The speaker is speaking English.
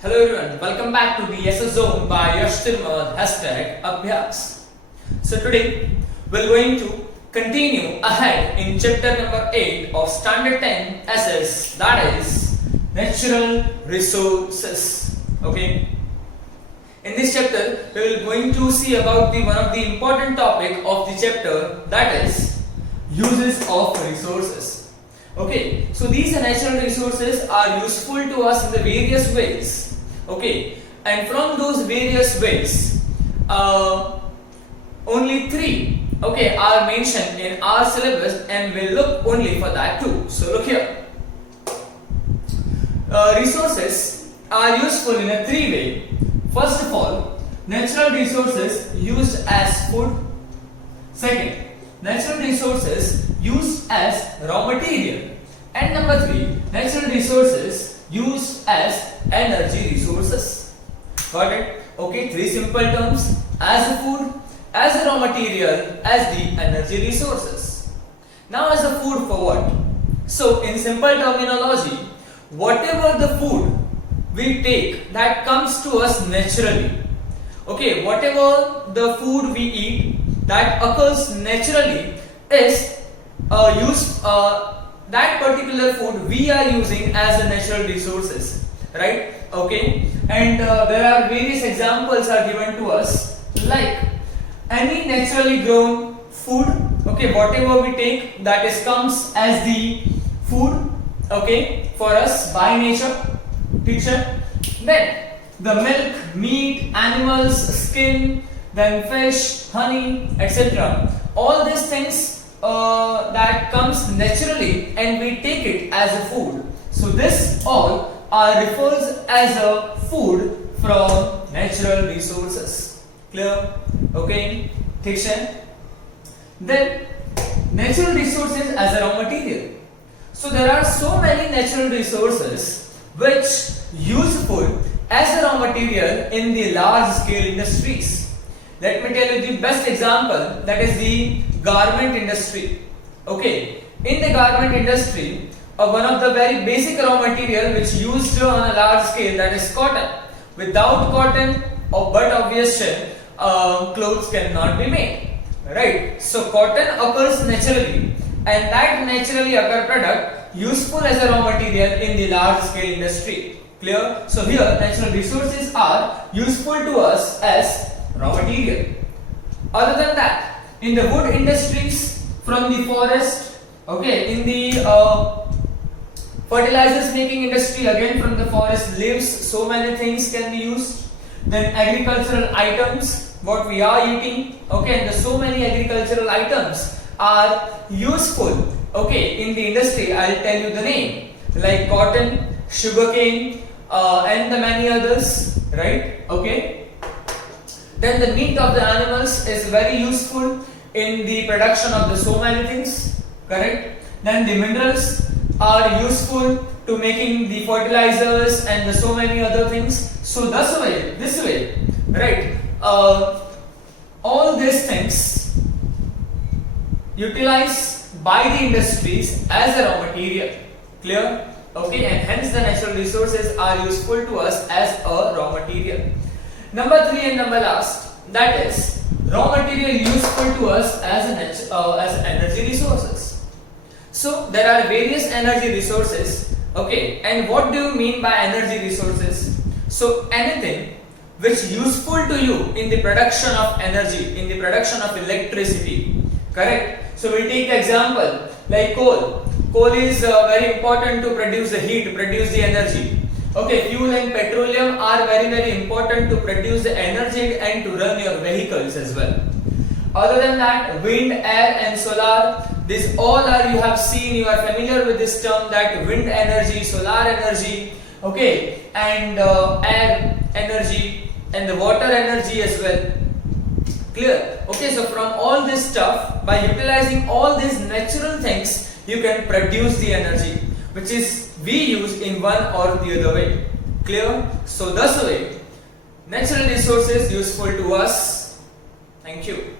Hello everyone, welcome back to the SS Zone by Yash Tirmal #Abhyas. So today we're going to continue ahead in chapter number 8 of standard 10 SS, that is natural resources. Okay. In this chapter we will going to see about the one of the important topic of the chapter, that is uses of resources. Okay, so these natural resources are useful to us in the various ways. Okay, and from those various ways, only 3 are mentioned in our syllabus, and we'll look only for that too. So look here, resources are useful in a 3 way. First of all, natural resources used as food. Second, natural resources used as raw material. And number 3, natural resources used as energy resources. Got it? Okay, 3 simple terms: as a food, as a raw material, as the energy resources. Now as a food for what? So in simple terminology, whatever the food we take that comes to us naturally. Okay, whatever the food we eat that occurs naturally is that particular food we are using as a natural resources, right? Okay, and there are various examples are given to us, like any naturally grown food. Okay, whatever we take that is comes as the food, okay, for us by nature. Picture. Then the milk, meat, animals, skin, then fish, honey, etc. All these things that comes naturally and we take it as a food. So this all are refers as a food from natural resources. Clear? Okay. Then natural resources as a raw material. So there are so many natural resources which useful as a raw material in the large scale industries. Let me tell you the best example, that is the garment industry. Okay, in the garment industry, one of the very basic raw material which used on a large scale, that is cotton. Without cotton, but obviously clothes cannot be made, right? So cotton occurs naturally, and that naturally occur product useful as a raw material in the large scale industry. Clear? So here natural resources are useful to us as raw material. Other than that, in the wood industries, from the forest, okay, in the fertilizers making industry, again from the forest leaves, so many things can be used. Then agricultural items, what we are eating, okay, and so many agricultural items are useful, okay, in the industry. I'll tell you the name, like cotton, sugarcane, and the many others, right? Okay. Then the meat of the animals is very useful in the production of the so many things, correct? Then the minerals are useful to making the fertilizers and the so many other things. So this way, right? All these things utilized by the industries as a raw material. Clear? Okay, and hence the natural resources are useful to us as a raw material. Number 3 and number last, that is raw material useful to us as energy resources. So there are various energy resources, okay, and what do you mean by energy resources? So anything which useful to you in the production of energy, in the production of electricity, correct? So we take example like coal. Coal is very important to produce the heat, to produce the energy. Okay, fuel and petroleum are very important to produce the energy and to run your vehicles as well. Other than that, wind, air and solar, these all are, you have seen, you are familiar with this term, that wind energy, solar energy, okay, and air energy and the water energy as well. Clear? Okay, so from all this stuff, by utilizing all these natural things, you can produce the energy which is we use in one or the other way. Clear? So thus way, natural resources useful to us. Thank you.